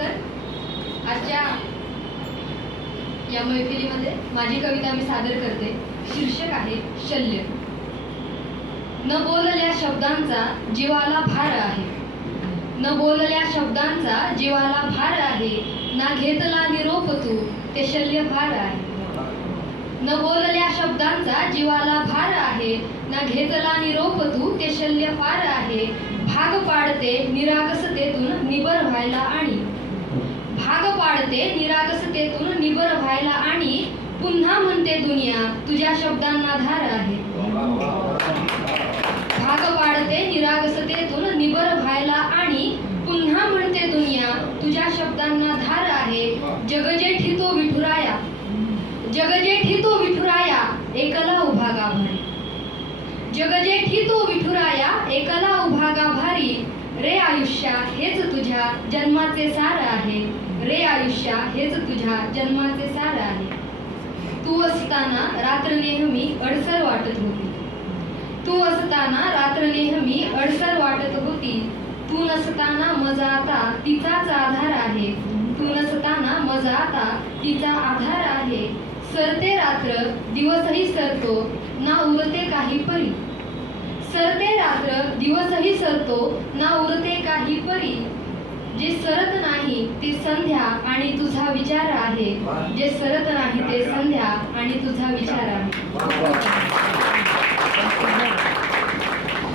त्यानंतर आजच्या या मैफिलीमध्ये माझी कविता मी सादर करते. शीर्षक आहे शल्य. न बोलल्या शब्दांचा जीवाला भार आहे. न बोलल्या शब्दांचा जीवाला भार आहे. ना घेतला निरोप तू ते शल्य भार आहे. न बोलल्या शब्दांचा जीवाला भार आहे. ना घेतला निरोप तू ते शल्य फार आहे. भाग पाडते निरागसतेतून निबर व्हायला आणि पाडते निरागसतेतून निबर व्हायला आणि पुन्हा म्हणते दुनिया तुझ्या शब्दांना धार आहे. भाग पाडते निरागसतेतून निबर व्हायला आणि पुन्हा म्हणते दुनिया तुझ्या शब्दांना धार आहे. जगजेठी तो विठुराया जगजेठी तो विठुराया एकला उभा गाभारी जगजेठी तो विठुराया एकला उभा रे आयुष्या हेच तुझ्या जन्माचे सार आहे. रे आयुष्या हेच तुझ्या जन्माचे सार आहे. तू असताना रात्र नेहमी अडसर वाटत होती. तू असताना रात्र नेहमी अडसर वाटत होती. तू नसताना मजा आता तिचाच आधार आहे. तू नसताना मजा आता तिचा आधार आहे. सरते रात्र दिवसही सरतो ना उरते काही परी. सरते रात्र दिवसही सरतो ना उरते काही परी. जे सरत नाही ते संध्या आणि तुझा विचार आहे. जे सरत नाही ते संध्या आणि तुझा विचार आहे.